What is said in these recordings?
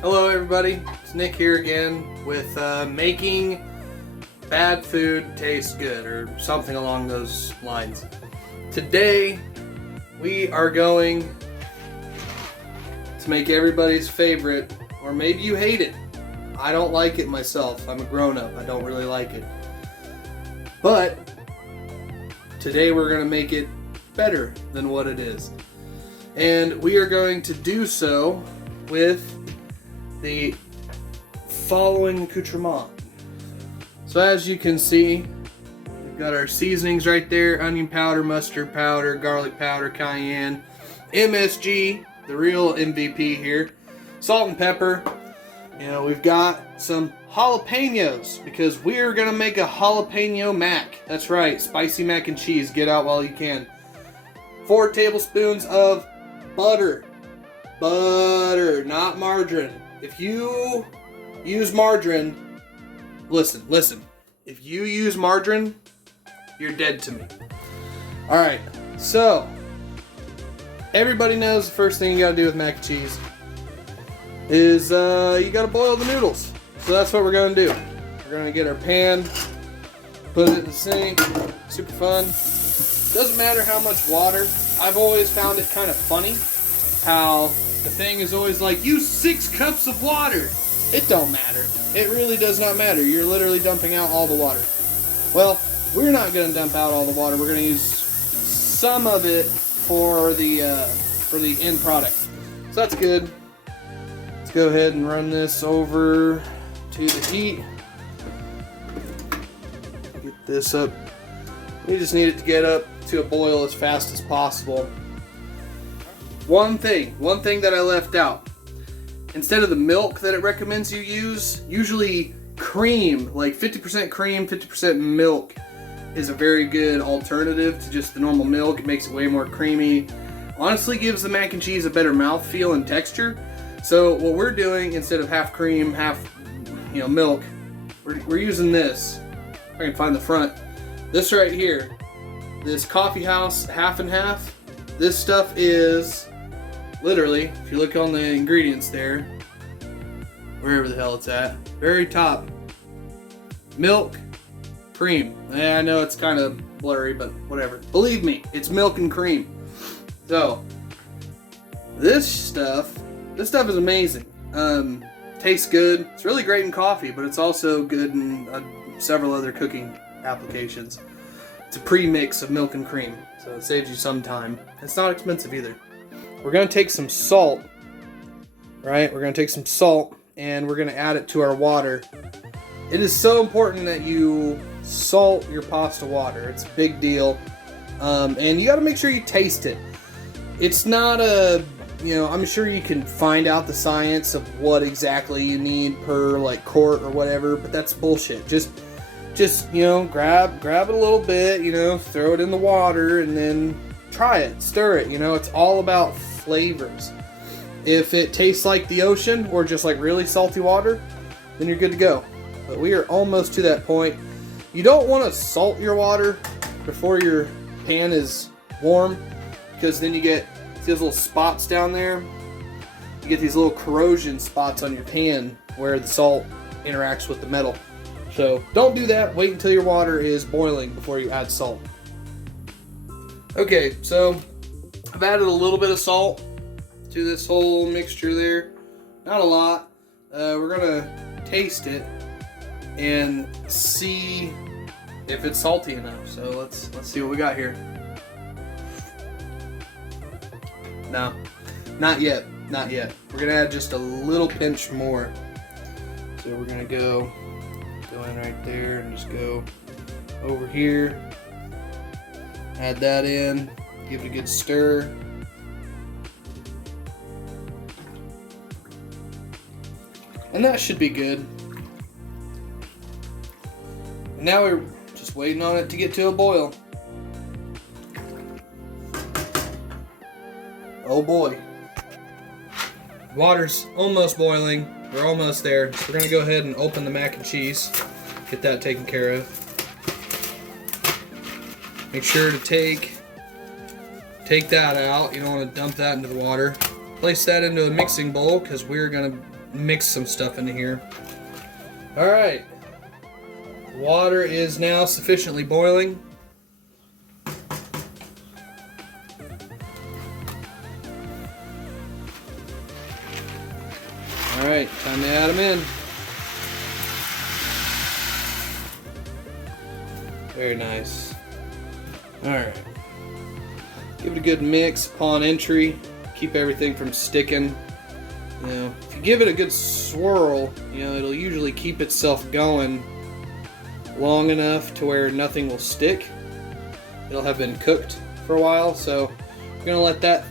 Hello everybody, it's Nick here again with making bad food taste good, or something along those lines. Today we are going to make everybody's favorite, or maybe you hate it. I don't like it myself. I'm a grown-up. I don't really like it. But today we're going to make it better than what it is. And we are going to do so with the following accoutrement. So as you can see, we've got our seasonings right there: onion powder, mustard powder, garlic powder, cayenne, MSG, the real MVP here, salt and pepper. You know, we've got some jalapenos because we're gonna make a jalapeno mac. That's right, spicy mac and cheese. Get out while you can. 4 tablespoons of butter. Butter, not margarine. If you use margarine, listen. If you use margarine, you're dead to me. Alright, so everybody knows the first thing you gotta do with mac and cheese is you gotta boil the noodles. So that's what we're gonna do. We're gonna get our pan, put it in the sink. Super fun. Doesn't matter how much water. I've always found it kind of funny how the thing is always like, use 6 cups of water. It don't matter. It really does not matter. You're literally dumping out all the water. Well, we're not going to dump out all the water. We're going to use some of it for the end product. So that's good. Let's go ahead and run this over to the heat. Get this up. We just need it to get up to a boil as fast as possible. One thing that I left out. Instead of the milk that it recommends you use, usually cream, like 50% cream, 50% milk, is a very good alternative to just the normal milk. It makes it way more creamy. Honestly, gives the mac and cheese a better mouthfeel and texture. So what we're doing, instead of half cream, half milk, we're using this. If I can find the front. This right here, this coffee house half and half. This stuff is literally, if you look on the ingredients there, wherever the hell it's at, very top, milk, cream. I know it's kind of blurry, but whatever. Believe me, it's milk and cream. So, this stuff is amazing. Tastes good. It's really great in coffee, but it's also good in several other cooking applications. It's a pre-mix of milk and cream, so it saves you some time. It's not expensive either. We're going to take some salt, right? We're going to take some salt and we're going to add it to our water. It is so important that you salt your pasta water. It's a big deal. And you got to make sure you taste it. It's not a, I'm sure you can find out the science of what exactly you need per quart or whatever, but that's bullshit. Just grab it a little bit, throw it in the water and then try it, stir it. It's all about flavors. If it tastes like the ocean or just like really salty water, then you're good to go. But we are almost to that point. You don't want to salt your water before your pan is warm, because then you get these little spots down there. You get these little corrosion spots on your pan where the salt interacts with the metal. So don't do that. Wait until your water is boiling before you add salt. Okay, so I've added a little bit of salt to this whole mixture there. Not a lot. We're gonna taste it and see if it's salty enough. So let's see what we got here. No, not yet. We're gonna add just a little pinch more. So we're gonna go in right there and just go over here. Add that in, give it a good stir. And that should be good. And now we're just waiting on it to get to a boil. Oh boy. Water's almost boiling. We're almost there. So we're gonna go ahead and open the mac and cheese. Get that taken care of. Make sure to take that out. You don't want to dump that into the water. Place that into a mixing bowl because we're going to mix some stuff into here. Alright. Water is now sufficiently boiling. Alright, time to add them in. Very nice. Alright. Give it a good mix upon entry. Keep everything from sticking. You know, if you give it a good swirl, you know, it'll usually keep itself going long enough to where nothing will stick. It'll have been cooked for a while, so we're gonna let that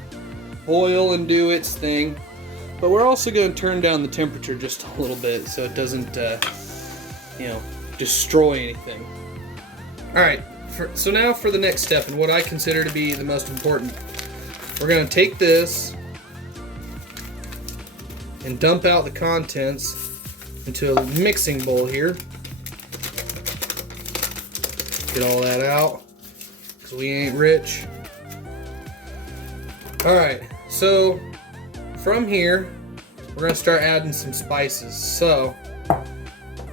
boil and do its thing. But we're also going to turn down the temperature just a little bit so it doesn't, you know, destroy anything. Alright, so now for the next step, and what I consider to be the most important. We're going to take this and dump out the contents into a mixing bowl here. Get all that out, because we ain't rich. Alright, so from here, we're going to start adding some spices. So,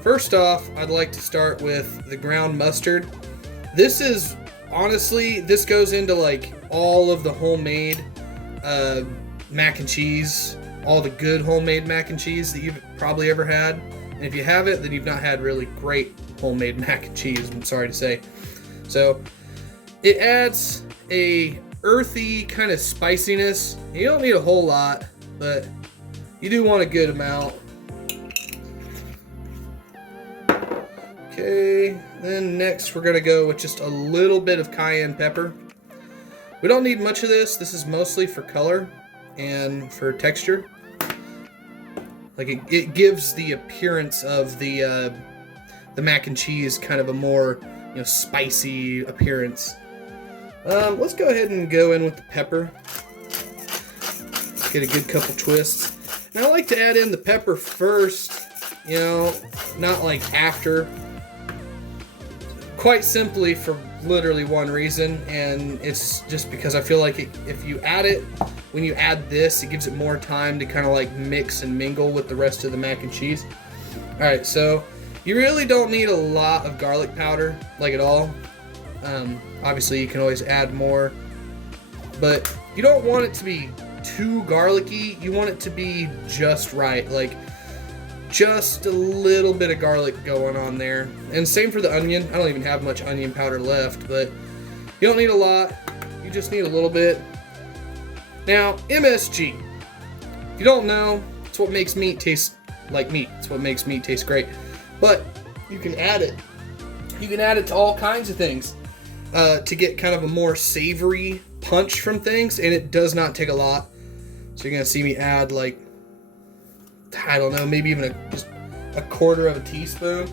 first off, I'd like to start with the ground mustard. This is, honestly, this goes into like all of the homemade mac and cheese, all the good homemade mac and cheese that you've probably ever had. And if you have it, then you've not had really great homemade mac and cheese, I'm sorry to say. So, it adds a earthy kind of spiciness. You don't need a whole lot, but you do want a good amount. Okay, then next we're gonna go with just a little bit of cayenne pepper. We don't need much of this. This is mostly for color and for texture. Like it gives the appearance of the mac and cheese kind of a more, you know, spicy appearance. Let's go ahead and go in with the pepper. Get a good couple twists. And I like to add in the pepper first, you know, not like after. Quite simply for literally one reason, and it's just because I feel like if you add it, when you add this, it gives it more time to kind of like mix and mingle with the rest of the mac and cheese. Alright, so you really don't need a lot of garlic powder, like at all. Obviously you can always add more, but you don't want it to be too garlicky. You want it to be just right, like just a little bit of garlic going on there. And same for the onion. I don't even have much onion powder left, but you don't need a lot. You just need a little bit. Now, MSG. If you don't know, it's what makes meat taste like meat. It's what makes meat taste great. But you can add it. You can add it to all kinds of things to get kind of a more savory punch from things, and it does not take a lot. So you're gonna see me add like, I don't know, maybe even just a quarter of a teaspoon.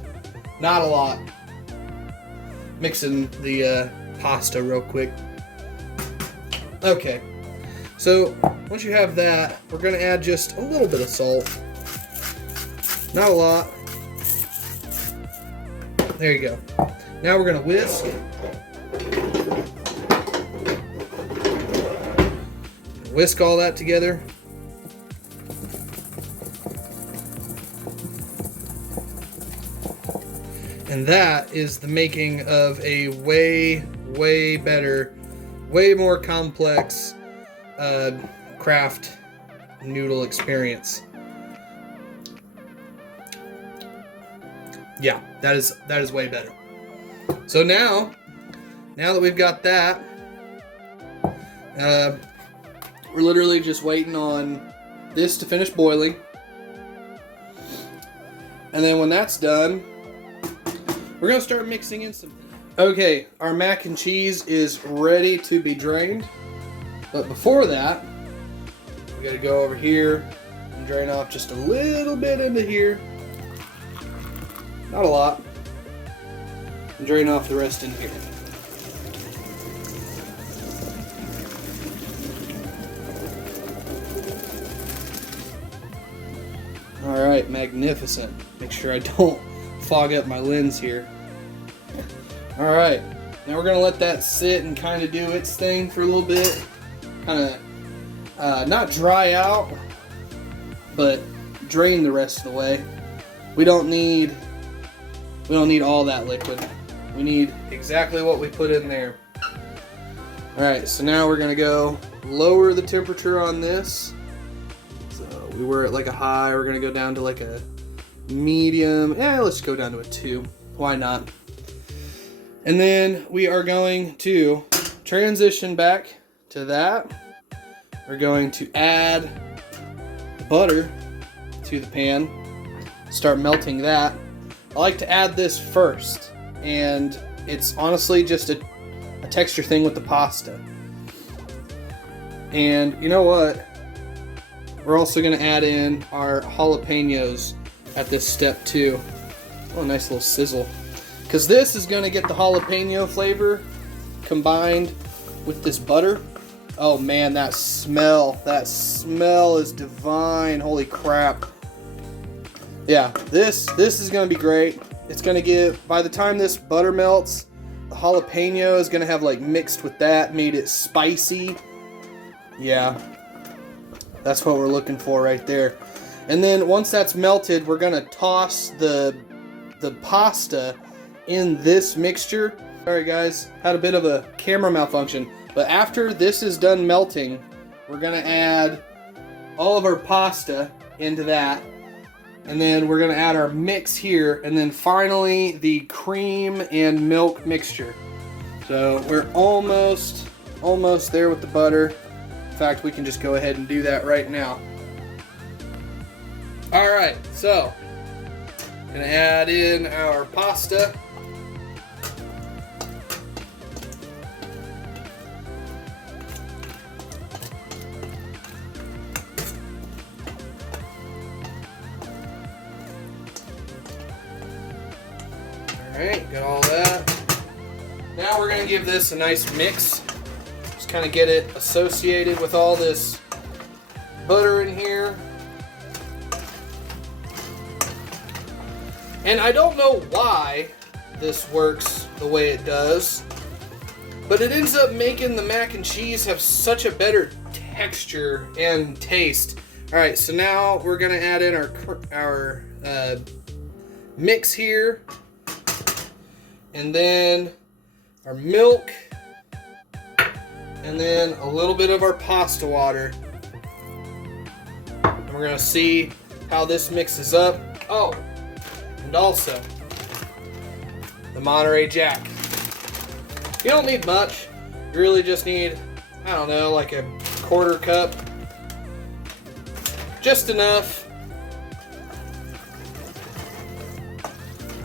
Not a lot. Mixing the pasta real quick. Okay, so once you have that, we're gonna add just a little bit of salt. Not a lot. There you go. Now we're gonna whisk. Whisk all that together. And that is the making of a way, way better, way more complex Kraft noodle experience. Yeah, that is way better. So now that we've got that, we're literally just waiting on this to finish boiling. And then when that's done, we're going to start mixing in some. Okay, our mac and cheese is ready to be drained. But before that, we got to go over here and drain off just a little bit into here. Not a lot. And drain off the rest in here. Alright, magnificent. Make sure I don't fog up my lens here. Alright, now we're going to let that sit and kind of do its thing for a little bit. Kind of not dry out, but drain the rest of the way. We don't need all that liquid. We need exactly what we put in there. Alright, so now we're gonna go lower the temperature on this. So we were at like a high, we're gonna go down to like a medium. Yeah, let's go down to a 2. Why not? And then we are going to transition back to that. We're going to add butter to the pan, start melting that. I like to add this first, and it's honestly just a texture thing with the pasta. And you know what? We're also going to add in our jalapenos at this step too. Oh, nice little sizzle. Because this is going to get the jalapeno flavor combined with this butter. Oh man, that smell is divine. Holy crap. Yeah, this is going to be great. It's going to give, by the time this butter melts, the jalapeno is going to have like mixed with that, made it spicy. Yeah, that's what we're looking for right there. And then once that's melted, we're going to toss the pasta in this mixture. Alright guys, had a bit of a camera malfunction, but after this is done melting, we're going to add all of our pasta into that. And then we're going to add our mix here, and then finally the cream and milk mixture. So we're almost there with the butter. In fact, we can just go ahead and do that right now. Alright, so I'm going to add in our pasta. Alright, got all that. Now we're going to give this a nice mix. Just kind of get it associated with all this butter in here. And I don't know why this works the way it does, but it ends up making the mac and cheese have such a better texture and taste. Alright, so now we're going to add in our mix here. And then our milk, and then a little bit of our pasta water. And we're going to see how this mixes up. Oh, and also the Monterey Jack. You don't need much. You really just need, I don't know, like a 1/4 cup. Just enough.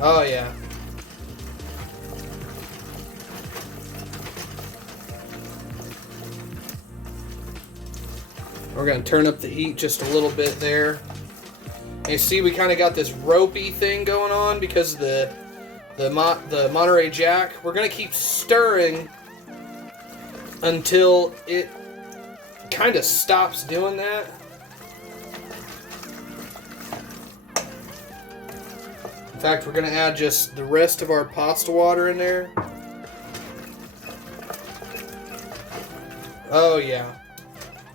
Oh yeah. We're going to turn up the heat just a little bit there. And you see we kind of got this ropey thing going on because of the Monterey Jack. We're going to keep stirring until it kind of stops doing that. In fact, we're going to add just the rest of our pasta water in there. Oh yeah.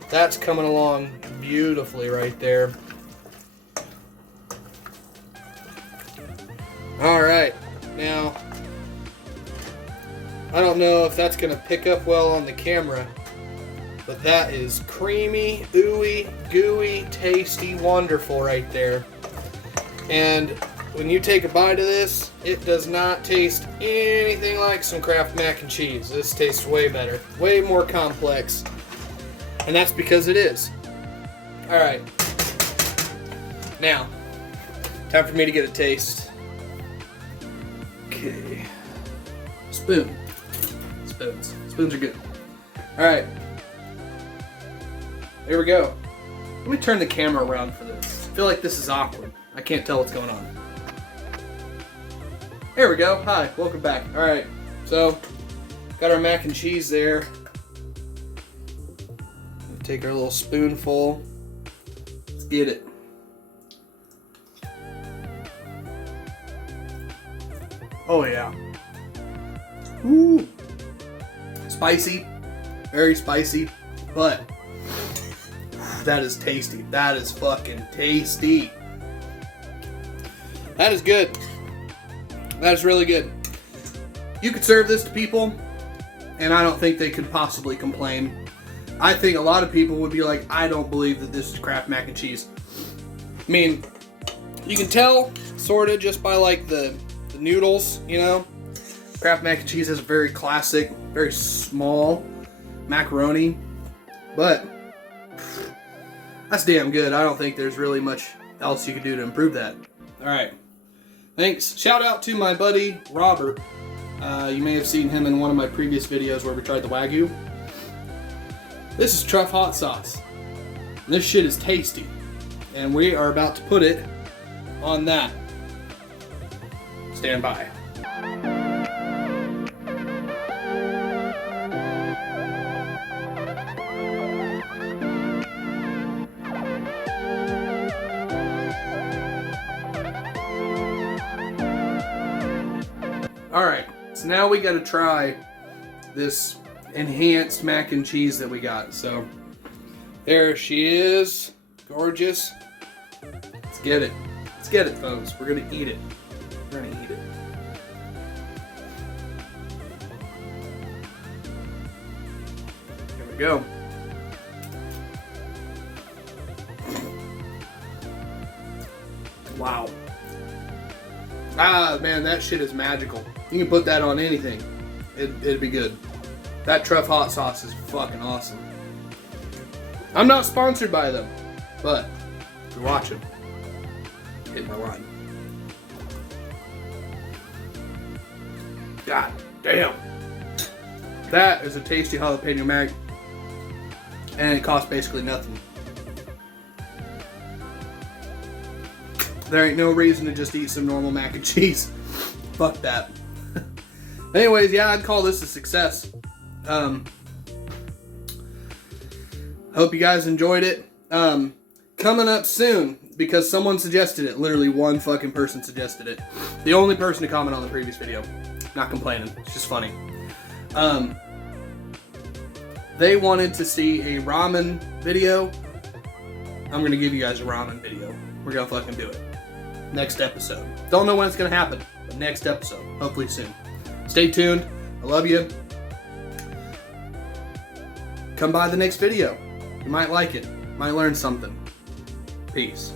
That's coming along beautifully right there. Alright, now, I don't know if that's going to pick up well on the camera, but that is creamy, ooey, gooey, tasty, wonderful right there. And when you take a bite of this, it does not taste anything like some Kraft mac and cheese. This tastes way better, way more complex. And that's because it is. Alright. Now, time for me to get a taste. Okay. Spoon. Spoons. Spoons are good. Alright. Here we go. Let me turn the camera around for this. I feel like this is awkward. I can't tell what's going on. There we go. Hi. Welcome back. Alright. So, got our mac and cheese there. Take our little spoonful. Let's get it. Oh yeah. Ooh. Spicy. Very spicy. But that is tasty. That is fucking tasty. That is good. That is really good. You could serve this to people, and I don't think they could possibly complain. I think a lot of people would be like, I don't believe that this is Kraft mac and cheese. I mean, you can tell, sort of, just by like the noodles, you know? Kraft mac and cheese has a very classic, very small macaroni, but that's damn good. I don't think there's really much else you could do to improve that. All right. Thanks. Shout out to my buddy, Robert. You may have seen him in one of my previous videos where we tried the Wagyu. This is truff hot sauce. This shit is tasty. And we are about to put it on that. Stand by. Alright, so now we gotta try this enhanced mac and cheese that we got. So, there she is. Gorgeous. Let's get it. Let's get it, folks. We're gonna eat it. We're gonna eat it. Here we go. Wow. Ah, man, that shit is magical. You can put that on anything. It'd be good. That truff hot sauce is fucking awesome. I'm not sponsored by them, but if you're watching, hit my line. God damn. That is a tasty jalapeno mac, and it costs basically nothing. There ain't no reason to just eat some normal mac and cheese. Fuck that. Anyways, yeah, I'd call this a success. I hope you guys enjoyed it. Coming up soon, because someone suggested it. Literally one fucking person suggested it. The only person to comment on the previous video. Not complaining. It's just funny. They wanted to see a ramen video. I'm going to give you guys a ramen video. We're going to fucking do it. Next episode. Don't know when it's going to happen, but next episode. Hopefully soon. Stay tuned. I love you. Come by the next video. You might like it. Might learn something. Peace.